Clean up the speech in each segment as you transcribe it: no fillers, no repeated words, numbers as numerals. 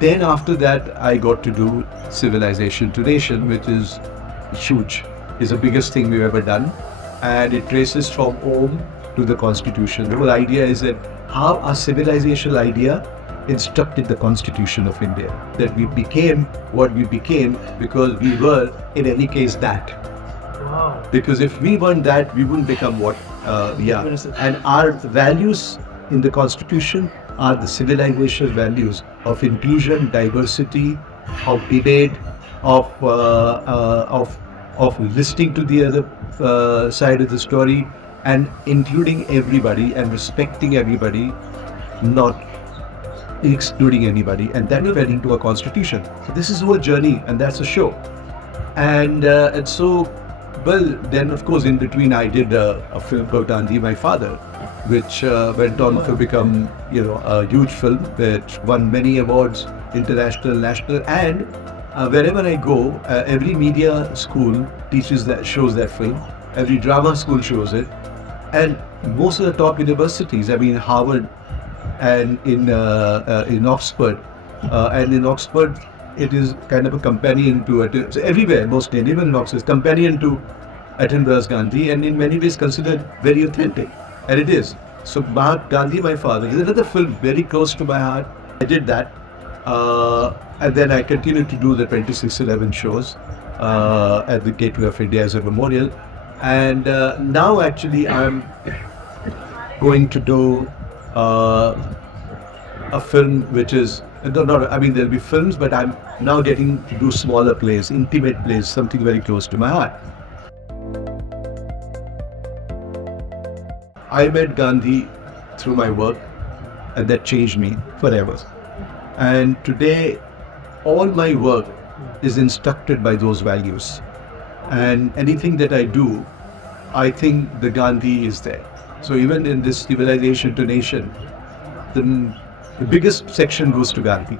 Then after that, I got to do Civilization to Nation, which is huge. It's the biggest thing we've ever done. And it traces from home to the Constitution. The whole idea is that how our civilizational idea instructed the Constitution of India. That we became what we became because we were, in any case, that. Wow. Because if we weren't that, we wouldn't become what we are. And our values in the Constitution are the civilizational values of inclusion, diversity, of debate, of listening to the other side of the story, and including everybody and respecting everybody, not excluding anybody, and that fed into a constitution. So this is our journey, and that's a show. And so, well, then of course in between I did a film called Gandhi, My Father, which went on to become, a huge film that won many awards, international, national, and wherever I go, every media school shows that film, every drama school shows it, and most of the top universities, Harvard and in Oxford, it is kind of a companion to it. So everywhere, mostly, and even in Oxford, companion to Attenborough's Gandhi, and in many ways considered very authentic, and it is. So Gandhi, My Father, is another film very close to my heart. I did that, and then I continued to do the 2611 shows at the Gateway of India as a memorial, and now actually I'm going to do a film which is there'll be films, but I'm now getting to do smaller plays, intimate plays, something very close to my heart. I met Gandhi through my work, and that changed me forever. And today, all my work is instructed by those values. And anything that I do, I think the Gandhi is there. So even in this Civilization to Nation, the biggest section goes to Gandhi.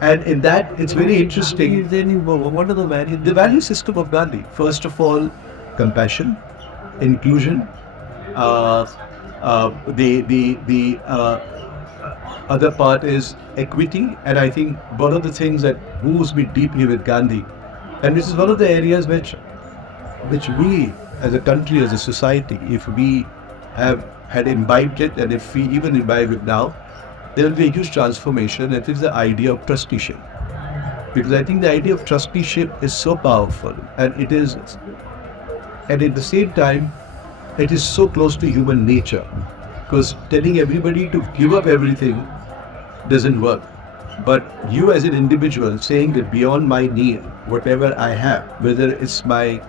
And in that, it's very interesting. What are the values? The value system of Gandhi. First of all, compassion, inclusion. The other part is equity, and I think one of the things that moves me deeply with Gandhi, and this is one of the areas which we as a country, as a society, if we had imbibed it, and if we even imbibe it now, there will be a huge transformation. It is the idea of trusteeship, because I think the idea of trusteeship is so powerful, and at the same time, it is so close to human nature, because telling everybody to give up everything doesn't work. But you as an individual saying that beyond my need, whatever I have, whether it's my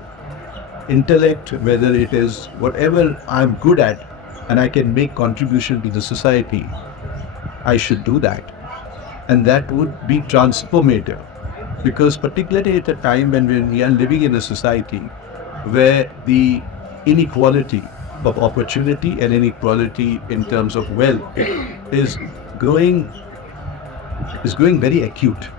intellect, whether it is whatever I'm good at, and I can make contribution to the society, I should do that. And that would be transformative, because particularly at a time when we are living in a society where the inequality of opportunity and inequality in terms of wealth is growing very acute.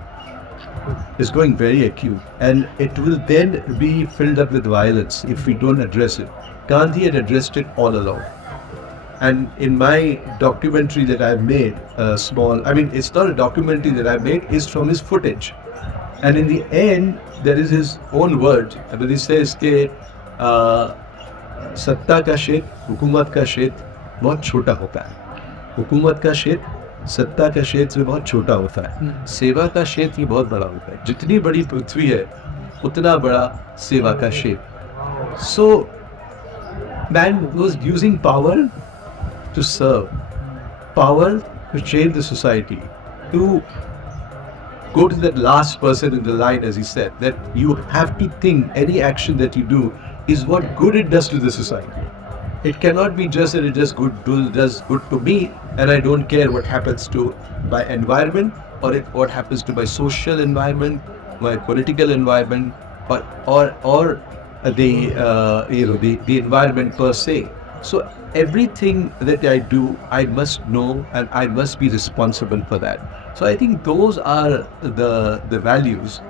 It's going very acute, and it will then be filled up with violence if we don't address it. Gandhi had addressed it all along. And in my documentary that I've made, it's not a documentary that I've made, it's from his footage. And in the end, there is his own words. But he says that सत्ता का क्षेत्र, हुकूमत का क्षेत्र बहुत छोटा होता है. हुकूमत का क्षेत्र सत्ता का क्षेत्र बहुत छोटा होता है. सेवा का क्षेत्र ही बहुत बड़ा होता है. जितनी बड़ी पृथ्वी है, उतना बड़ा सेवा का क्षेत्र. So, man was using power to serve, power to change the society, to go to that last person in the line, as he said, that you have to think any action that you do is what good it does to the society. It cannot be just that it does good to me, and I don't care what happens to my environment, or what happens to my social environment, my political environment, or the environment per se. So everything that I do, I must know, and I must be responsible for that. So I think those are the values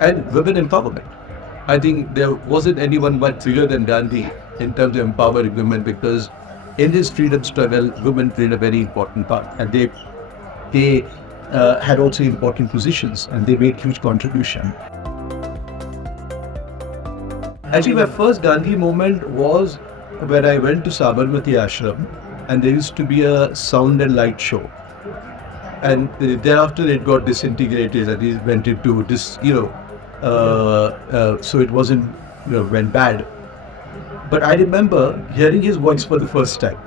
and women empowerment. I think there wasn't anyone much bigger than Gandhi in terms of empowering women, because in his freedom struggle, women played a very important part, and they had also important positions, and they made huge contribution. Actually, my first Gandhi moment was when I went to Sabarmati Ashram, and there used to be a sound and light show. And thereafter it got disintegrated, and it went into this, so it wasn't, went bad. But I remember hearing his voice for the first time,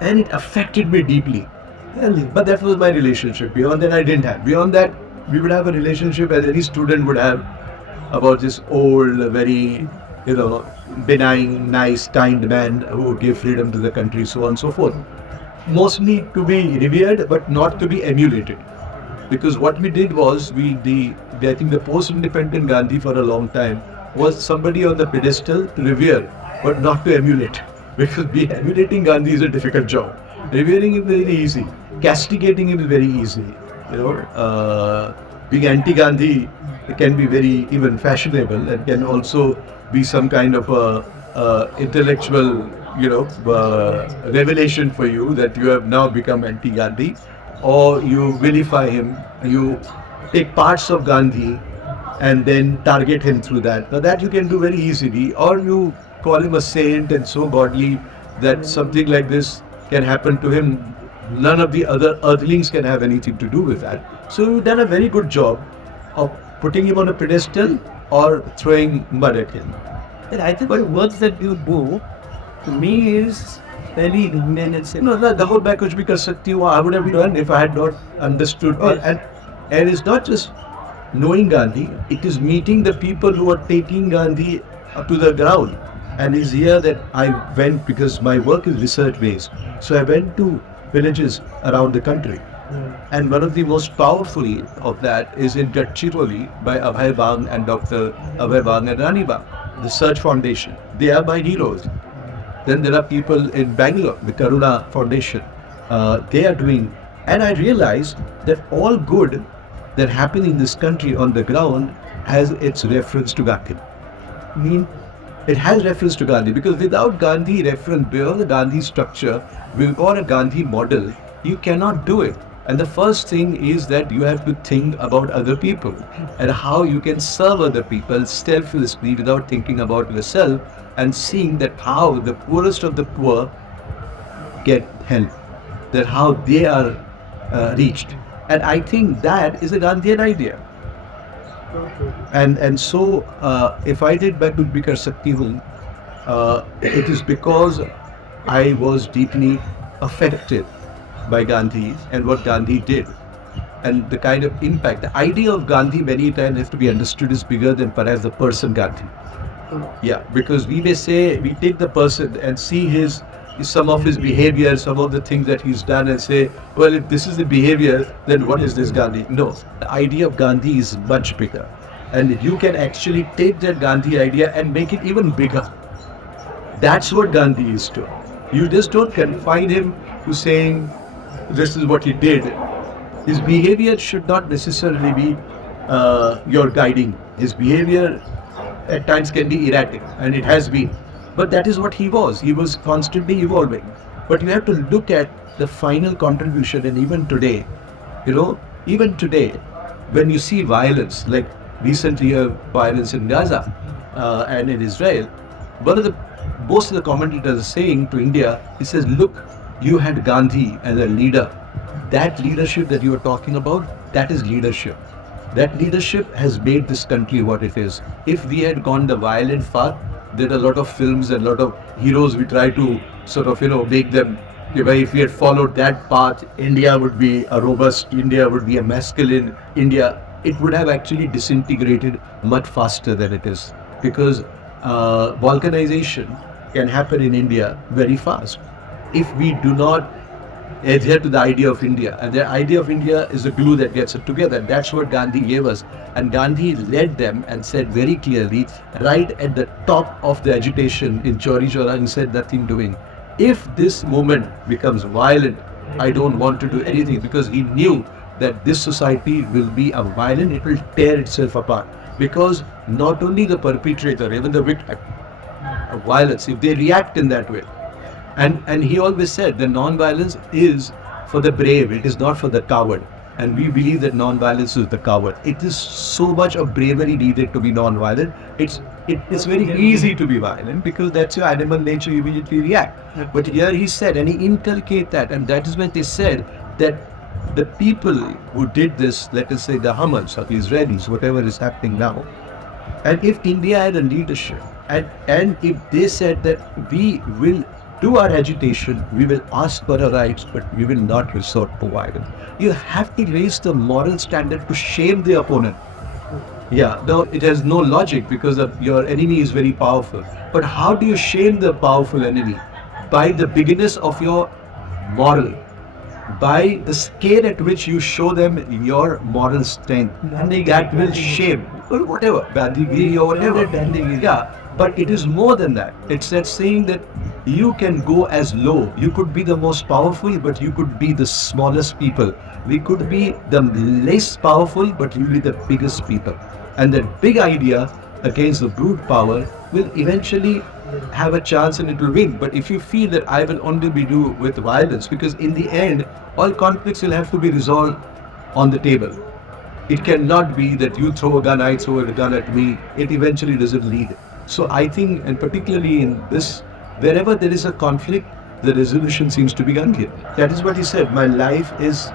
and it affected me deeply. But that was my relationship. Beyond that, I didn't have. Beyond that, we would have a relationship as any student would have about this old, very, benign, nice, kind man who gave freedom to the country, so on and so forth. Mostly to be revered, but not to be emulated. Because what we did was, I think the post-independent Gandhi for a long time was somebody on the pedestal to revere, but not to emulate. Because emulating Gandhi is a difficult job. Revering is very easy. Castigating him is very easy. Being anti-Gandhi can be very even fashionable, and can also be some kind of a intellectual, revelation for you that you have now become anti-Gandhi, or you vilify him, you take parts of Gandhi and then target him through that. Now that you can do very easily, or you call him a saint and so godly that something like this can happen to him. None of the other earthlings can have anything to do with that. So you've done a very good job of putting him on a pedestal or throwing mud at him. And I think the work that you do, to me, is very Indian and simple. No, the whole back which we I would have done if I had not understood. And it's not just knowing Gandhi, it is meeting the people who are taking Gandhi up to the ground. And it's here that I went, because my work is research based. So I went to villages around the country. And one of the most powerful of that is in Gadchiroli by Abhay Bang and Dr. Abhay Bang and Rani Bang, the Search Foundation. They are my heroes. Then there are people in Bangalore, the Karuna Foundation. They are doing, and I realized that all good that happens in this country on the ground has its reference to Gandhi. It has reference to Gandhi, because without Gandhi reference, beyond the Gandhi structure, or a Gandhi model, you cannot do it. And the first thing is that you have to think about other people and how you can serve other people selflessly without thinking about yourself, and seeing that how the poorest of the poor get help, that how they are reached. And I think that is a Gandhian idea. And so if I did Bhakti Bikar Sakti Hoon, it is because I was deeply affected by Gandhi and what Gandhi did, and the kind of impact. The idea of Gandhi many times has to be understood is bigger than perhaps the person Gandhi. Yeah, because we may say, we take the person and see some of his behavior, some of the things that he's done, and say, well, if this is the behavior, then what is this Gandhi? No, the idea of Gandhi is much bigger. And you can actually take that Gandhi idea and make it even bigger. That's what Gandhi is to. You just don't confine him to saying, this is what he did. His behavior should not necessarily be your guiding. His behavior at times can be erratic, and it has been. But that is what he was. He was constantly evolving. But you have to look at the final contribution, and even today, when you see violence, like recently violence in Gaza and in Israel, most of the commentators are saying to India, he says, look, you had Gandhi as a leader. That leadership that you are talking about, that is leadership. That leadership has made this country what it is. If we had gone the violent path, there are a lot of films and a lot of heroes we try to sort of, make them, if we had followed that path, India would be a robust, India would be a masculine India. It would have actually disintegrated much faster than it is, because balkanization can happen in India very fast if we do not adhere to the idea of India. And the idea of India is the glue that gets it together. That's what Gandhi gave us. And Gandhi led them and said very clearly, right at the top of the agitation in Chauri Chaura, he said nothing doing. If this movement becomes violent, I don't want to do anything, because he knew that this society will be a violent, it will tear itself apart. Because not only the perpetrator, even the victim of violence, if they react in that way, And he always said that non-violence is for the brave, it is not for the coward. And we believe that non-violence is the coward. It is so much of bravery needed to be non-violent. It's very easy to be violent because that's your animal nature, you immediately react. But here he said, and he inculcated that, and that is when they said that the people who did this, let us say the Hamas or the Israelis, whatever is happening now, and if India had a leadership, and if they said that we will do our agitation, we will ask for our rights, but we will not resort to violence. You have to raise the moral standard to shame the opponent. Yeah, no, it has no logic because your enemy is very powerful. But how do you shame the powerful enemy? By the bigness of your moral, by the scale at which you show them your moral strength. That will shame, or whatever, Gandhi or whatever. Yeah, but it is more than that. It's that saying that you can go as low. You could be the most powerful, but you could be the smallest people. We could be the less powerful, but you will be the biggest people. And that big idea against the brute power will eventually have a chance and it will win. But if you feel that I will only be do with violence, because in the end, all conflicts will have to be resolved on the table. It cannot be that you throw a gun, I throw a gun at me. It eventually doesn't lead. So I think, and particularly in this, wherever there is a conflict, the resolution seems to be Gandhian. That is what he said. My life is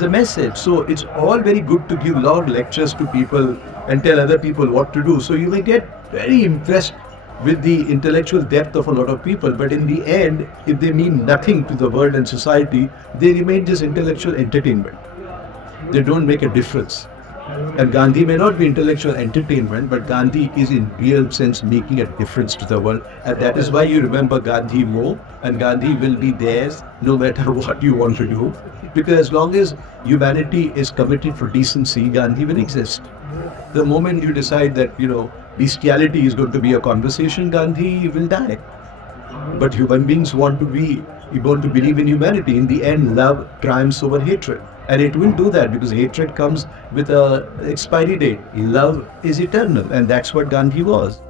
a message. So it's all very good to give long lectures to people and tell other people what to do. So you may get very impressed with the intellectual depth of a lot of people, but in the end, if they mean nothing to the world and society, they remain just intellectual entertainment. They don't make a difference. And Gandhi may not be intellectual entertainment, but Gandhi is in real sense making a difference to the world. And that is why you remember Gandhi more, and Gandhi will be there no matter what you want to do. Because as long as humanity is committed for decency, Gandhi will exist. The moment you decide that, bestiality is going to be a conversation, Gandhi will die. But human beings want to believe in humanity. In the end, love triumphs over hatred. And it will do that because hatred comes with an expiry date. Love is eternal, and that's what Gandhi was.